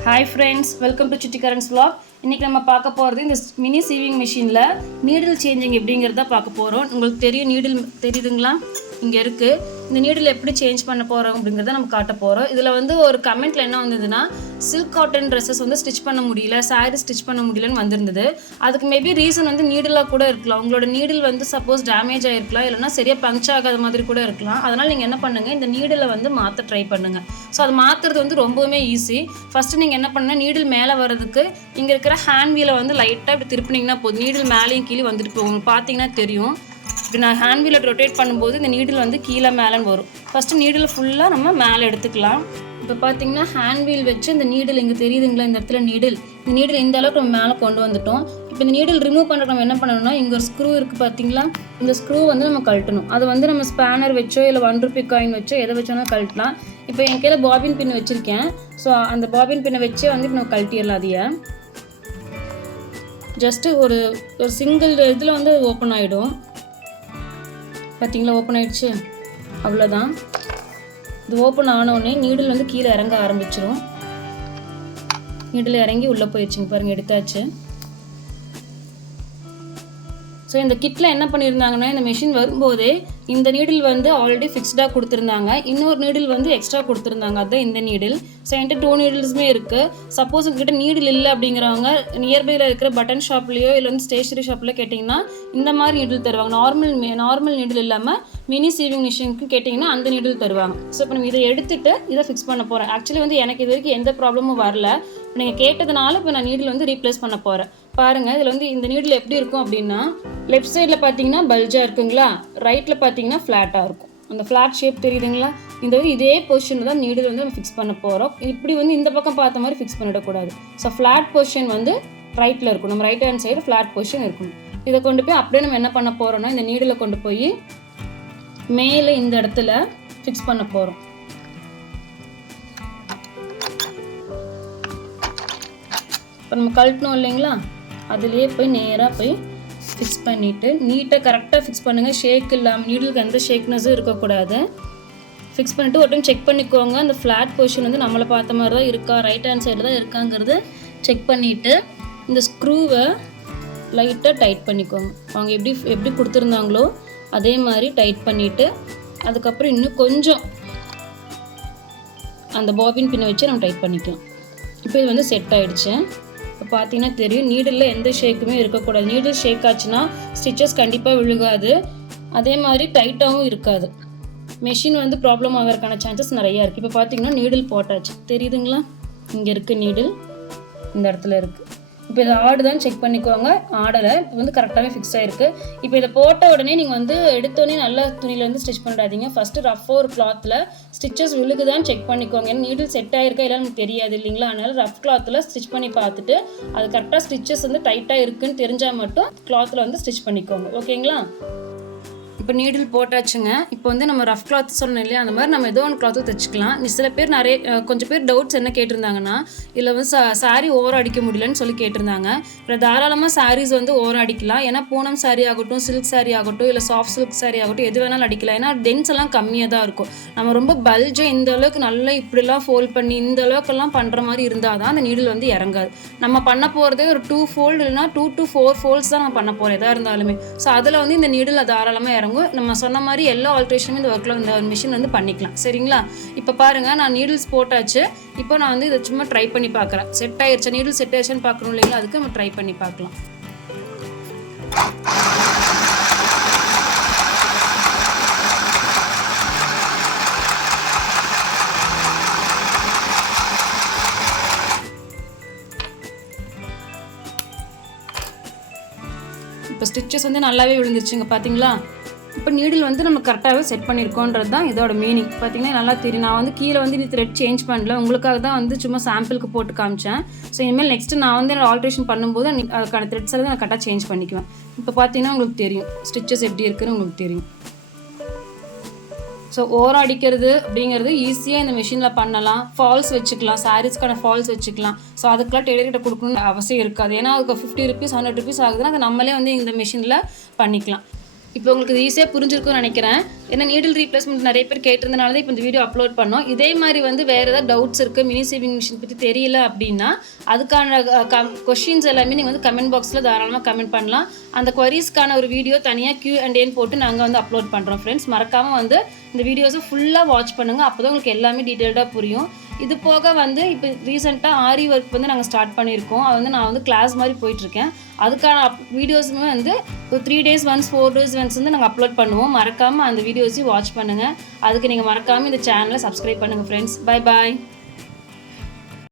Hi friends, welcome to Chitikaran's vlog. இன்னைக்கு நம்ம பார்க்க போறது இந்த மினி சீவிங் மெஷின்ல நீடில் சேஞ்சிங் எப்படிங்கறத பார்க்க போறோம். உங்களுக்கு தெரியும் நீடில் தெரியுதுங்களா? இங்க இருக்கு. இந்த நீடில் எப்படி சேஞ்ச் பண்ண போறோம் அப்படிங்கறத நம்ம காட்ட போறோம். இதுல வந்து ஒரு கமெண்ட்ல என்ன வந்ததுன்னா சில்க் காட்டன் Dresses வந்து ஸ்டிட்ச் பண்ண முடியல, saree ஸ்டிட்ச் பண்ண முடியலன்னு வந்திருந்தது. அதுக்கு மேபி ரீசன் வந்து நீடிலா கூட இருக்கலாம். உங்களோட நீடில் வந்து சப்போஸ் டேமேஜ் ஆயிருக்கலாம், இல்லனா சரியா பஞ்ச் ஆகாத மாதிரி கூட இருக்கலாம். அதனால நீங்க என்ன பண்ணுங்க, இந்த நீடிலை வந்து மாத்த ட்ரை பண்ணுங்க. சோ அது மாத்துறது வந்து ரொம்பவே ஈஸி. ஃபர்ஸ்ட் நீங்க என்ன பண்ணனும், நீடில் மேல வரதுக்கு இங்க இருக்கிற ஹேண்ட் வீலை வந்து லைட்டா இப்படி திருப்பினீங்கன்னா போதும். நீடில் மேலேயும் கீழே வந்துட்டு போகும். பாத்தீங்கன்னா தெரியும். இப்படி நான் ஹேண்ட் வீலை ரொட்டேட் பண்ணும்போது இந்த நீடில் வந்து கீழே மேலேன்னு வரும். ஃபர்ஸ்ட் நீடில் ஃபுல்லா நம்ம மேலே எடுத்துக்கலாம். இப்போ பார்த்தீங்கன்னா ஹேண்ட் வீல் வச்சு இந்த நீடில் இங்கே தெரியுதுங்களா, இந்த இடத்துல நீடில், இந்த நீடில் இந்த அளவுக்கு நம்ம மேலே கொண்டு வந்துட்டோம். இப்போ இந்த நீடில் ரிமூவ் பண்ணுறதுக்கு நம்ம என்ன பண்ணணும்னா, இங்கே ஒரு ஸ்க்ரூ இருக்குது பார்த்தீங்களா, இந்த ஸ்க்ரூ வந்து நம்ம கழட்டணும். அதை வந்து நம்ம ஸ்பேனர் வச்சோ இல்லை 1 ரூபி காயின் வச்சோ எதை வச்சோன்னா கழட்டலாம். இப்போ என் கையில் பாபின் பின் வச்சுருக்கேன். ஸோ அந்த பாபின் பின்னை வச்சே வந்து இப்போ நம்ம கழட்டிடலாம். அதையே ஜஸ்ட்டு ஒரு சிங்கிள் இதில் வந்து ஓப்பன் ஆகிடும். பார்த்தீங்களா, ஓப்பன் ஆகிடுச்சு. அவ்வளோதான். இது ஓப்பன் ஆனோடனே நீடில் வந்து கீழே இறங்க ஆரம்பிச்சிடும். நீடில் இறங்கி உள்ளே போயிடுச்சுங்க பாருங்கள், எடுத்தாச்சு. ஸோ இந்த கிட்டில் என்ன பண்ணியிருந்தாங்கன்னா, இந்த மெஷின் வரும்போதே இந்த நீடில் வந்து ஆல்ரெடி ஃபிக்ஸ்டாக கொடுத்துருந்தாங்க, இன்னொரு நீடில் வந்து எக்ஸ்ட்ரா கொடுத்துருந்தாங்க. அதுதான் இந்த நீடில். ஸோ என்கிட்ட 2 நீடில்ஸுமே இருக்குது. சப்போஸ் உங்ககிட்ட நீடில் இல்லை அப்படிங்கிறவங்க நியர்பையில் இருக்கிற பட்டன் ஷாப்லேயோ இல்லை வந்து ஸ்டேஷனரி ஷாப்பில் கேட்டிங்கன்னா இந்த மாதிரி நீடில் தருவாங்க. நார்மல் நீடில் இல்லாமல் மினி சீவிங் மிஷினுக்கு கேட்டிங்கன்னா அந்த நீடில் தருவாங்க. ஸோ இப்போ நம்ம இதை எடுத்துகிட்டு இதை ஃபிக்ஸ் பண்ண போகிறேன். ஆக்சுவலி வந்து எனக்கு இது வரைக்கும் எந்த ப்ராப்ளமும் வரல. நீங்கள் கேட்டதுனால இப்போ நான் நீடில் வந்து ரீப்ளேஸ் பண்ண போகிறேன். பாருங்கள், இதில் வந்து இந்த நீடில் எப்படி இருக்கும் அப்படின்னா, லெஃப்ட் சைடில் பார்த்தீங்கன்னா பல்ஜாக இருக்குங்களா, ரைட்டில் பார்த்தீங்கன்னா ஃப்ளாட்டாக இருக்கும். அந்த ஃப்ளாட் ஷேப் தெரியுதுங்களா? இந்த வந்து இதே பொசிஷனில் தான் நீடில் வந்து நம்ம ஃபிக்ஸ் பண்ண போகிறோம். இப்படி வந்து இந்த பக்கம் பார்த்த மாதிரி ஃபிக்ஸ் பண்ணிடக்கூடாது. ஸோ ஃப்ளாட் பொசிஷன் வந்து ரைட்டில் இருக்கும். நம்ம right hand side flat position இருக்கணும். இதை கொண்டு போய் அப்படியே நம்ம என்ன பண்ண போகிறோம்னா, இந்த நீடில் கொண்டு போய் மேலே இந்த இடத்துல ஃபிக்ஸ் பண்ண போகிறோம். இப்போ நம்ம கழட்டணும் இல்லைங்களா, அதுலேயே போய் நேராக போய் ஃபிக்ஸ் பண்ணிவிட்டு நீட்டாக கரெக்டாக ஃபிக்ஸ் பண்ணுங்கள். ஷேக் இல்லாமல், நீடிலுக்கு எந்த ஷேக்னஸும் இருக்கக்கூடாது. ஃபிக்ஸ் பண்ணிவிட்டு ஒரு டைம் செக் பண்ணிக்கோங்க. அந்த ஃப்ளாட் பொசிஷன் வந்து நம்மளை பார்த்த மாதிரி தான் இருக்கா, ரைட் ஹேண்ட் சைடில் தான் இருக்காங்கிறது செக் பண்ணிவிட்டு இந்த ஸ்க்ரூவை லைட்டாக டைட் பண்ணிக்கோங்க. அவங்க எப்படி கொடுத்துருந்தாங்களோ அதே மாதிரி டைட் பண்ணிவிட்டு அதுக்கப்புறம் இன்னும் கொஞ்சம் அந்த பாபின் பின்னை வச்சு நம்ம டைட் பண்ணிக்கலாம். இப்போ இது வந்து செட் ஆகிடுச்சு. இப்போ பார்த்தீங்கன்னா தெரியும், நீடில் எந்த ஷேக்குமே இருக்கக்கூடாது. நீடில் ஷேக் ஆச்சுன்னா ஸ்டிச்சஸ் கண்டிப்பாக விழுகாது, அதே மாதிரி டைட்டாகவும் இருக்காது. மெஷின் வந்து ப்ராப்ளம் ஆகிறதுக்கான சான்சஸ் நிறையா இருக்குது. இப்போ பார்த்தீங்கன்னா நீடில் போட்டாச்சு, தெரியுதுங்களா, இங்கே இருக்குது நீடில், இந்த இடத்துல இருக்குது. இப்போ இதை ஆடுதான் செக் பண்ணிக்கோங்க. ஆடலை, இப்போ வந்து கரெக்டாகவே ஃபிக்ஸ் ஆகிருக்கு. இப்போ இதை போட்ட உடனே நீங்கள் வந்து எடுத்தோடனே நல்ல துணியில் வந்து ஸ்டிச் பண்ணிடாதீங்க. ஃபஸ்ட்டு ரஃப்பாக ஒரு கிளாத்தில் ஸ்டிச்சஸ் விழுகுதான்னு செக் பண்ணிக்கோங்க. ஏன்னா நீடில் செட் ஆகிருக்கா இல்லைன்னு நமக்கு தெரியாது இல்லைங்களா, அதனால் ரஃப் கிளாத்தில் ஸ்டிச் பண்ணி பார்த்துட்டு அது கரெக்டாக ஸ்டிச்சஸ் வந்து டைட்டாக இருக்குன்னு தெரிஞ்சால் மட்டும் கிளாத்தில் வந்து ஸ்டிச் பண்ணிக்கோங்க. ஓகேங்களா? இப்போ நீடில் போட்டாச்சுங்க. இப்போ வந்து நம்ம ரஃப் கிளாத் சொன்னோம் இல்லையா, அந்த மாதிரி நம்ம ஏதோ ஒன்று கிளாத்து தைச்சிக்கலாம். சில பேர் கொஞ்சம் பேர் டவுட்ஸ் என்ன கேட்டிருந்தாங்கன்னா, இதில் வந்து சாரீ ஓரம் அடிக்க முடியலன்னு சொல்லி கேட்டிருந்தாங்க. இப்போ தாராளமாக சாரீஸ் வந்து ஓரம் அடிக்கலாம். ஏன்னா பூனம் சாரீ ஆகட்டும், சில்க் சாரீ ஆகட்டும், இல்லை சாஃப்ட் சில்க் சாரீ ஆகட்டும், எது வேணாலும் அடிக்கலாம். ஏன்னா டென்ஸ் எல்லாம் கம்மியாக தான் இருக்கும். நம்ம ரொம்ப பல்ஜாக இந்த அளவுக்கு நல்லா இப்படிலாம் ஃபோல்ட் பண்ணி இந்த அளவுக்கெல்லாம் பண்ணுற மாதிரி இருந்தால் தான் அந்த நீடில் வந்து இறங்காது. நம்ம பண்ண போகிறதே ஒரு 2 ஃபோல்டு இல்லைனா 2 to 4 ஃபோல்ட்ஸ் தான் நம்ம பண்ண போகிறோம் எதாக இருந்தாலுமே. ஸோ அதில் வந்து இந்த நீடில் தாராளமாக இறங்கும். நம்ம சொன்ன மாதிரி எல்லா ஆல்ட்ரேஷனும் இந்த ஒர்க்கில் இந்த மிஷின் வந்து பண்ணிக்கலாம். சரிங்களா? இப்போ பாருங்கள், நான் நீடில்ஸ் போட்டாச்சு. இப்போ நான் வந்து இதை சும்மா ட்ரை பண்ணி பார்க்குறேன். செட் ஆயிடுச்சா, நீடில் செட் ஆயிடுச்சுன்னு பார்க்கணும் இல்லைங்களா, அதுக்கு நம்ம ட்ரை பண்ணி பார்க்கலாம். இப்போ ஸ்டிச்சஸ் வந்து நல்லாவே விழுந்துருச்சுங்க, பார்த்தீங்களா? இப்போ நீடில் வந்து நம்ம கரெக்டாகவே செட் பண்ணியிருக்கோன்றது தான் இதோட மீனிங். பார்த்தீங்கன்னா நல்லா தெரியும். நான் வந்து கீழே வந்து த்ரெட் சேஞ்ச் பண்ணல, உங்களுக்காக தான் வந்து சும்மா சாம்பிளுக்கு போட்டு காமிச்சேன். ஸோ இனிமேல் நெக்ஸ்ட்டு நான் வந்து ஆல்ட்ரேஷன் பண்ணும்போது அதுக்கான த்ரெட்ஸ் எல்லாம் நான் கரெக்டாக சேஞ்ச் பண்ணிக்குவேன். இப்போ பார்த்தீங்கன்னா உங்களுக்கு தெரியும் ஸ்டிச்சஸ் எப்படி இருக்குன்னு உங்களுக்கு தெரியும். ஸோ ஓரம் அடிக்கிறது அப்படிங்கிறது ஈஸியாக இந்த மிஷினில் பண்ணலாம். ஃபால்ஸ் வச்சுக்கலாம், சாரீஸ்க்கான ஃபால்ஸ் வச்சுக்கலாம். ஸோ அதுக்கெலாம் டெய்லர்கிட்ட கொடுக்கணும்னு அவசியம் இருக்காது. ஏன்னா அதுக்கு 50 rupees 100 rupees ஆகுதுன்னா அதை நம்மளே வந்து இந்த மிஷினில் பண்ணிக்கலாம். இப்போ உங்களுக்கு இது ஈஸியாக புரிஞ்சிருக்கும்னு நினைக்கிறேன். ஏன்னா நீடில் ரீப்ளேஸ்மெண்ட் நிறைய பேர் கேட்டிருந்தனால தான் இப்போ இந்த வீடியோ அப்லோட் பண்ணோம். இதே மாதிரி வந்து வேறு ஏதாவது டவுட்ஸ் இருக்குது, மினி சேவிங் மிஷின் பற்றி தெரியல அப்படின்னா அதுக்கான கொஷின்ஸ் எல்லாமே நீங்கள் வந்து கமெண்ட் பாக்ஸில் தாராளமாக கமெண்ட் பண்ணலாம். அந்த குவரிஸ்க்கான ஒரு வீடியோ தனியாக Q&A போட்டு நாங்கள் வந்து அப்லோட் பண்ணுறோம் ஃப்ரெண்ட்ஸ். மறக்காமல் வந்து இந்த வீடியோஸை ஃபுல்லாக வாட்ச் பண்ணுங்கள், அப்போ தான் உங்களுக்கு எல்லாமே டீட்டெயில்டாக புரியும். இது போக வந்து இப்போ ரீசெண்டாக ஆரி ஒர்க் வந்து நாங்கள் ஸ்டார்ட் பண்ணியிருக்கோம். அது வந்து நான் வந்து கிளாஸ் மாதிரி போயிட்டுருக்கேன். அதுக்கான வீடியோஸுமே வந்து ஒரு 3 days once 4 days once வந்து நாங்கள் அப்லோட் பண்ணுவோம். மறக்காமல் அந்த வீடியோஸையும் வாட்ச் பண்ணுங்கள். அதுக்கு நீங்கள் மறக்காமல் இந்த சேனலை சப்ஸ்கிரைப் பண்ணுங்கள் ஃப்ரெண்ட்ஸ். Bye bye.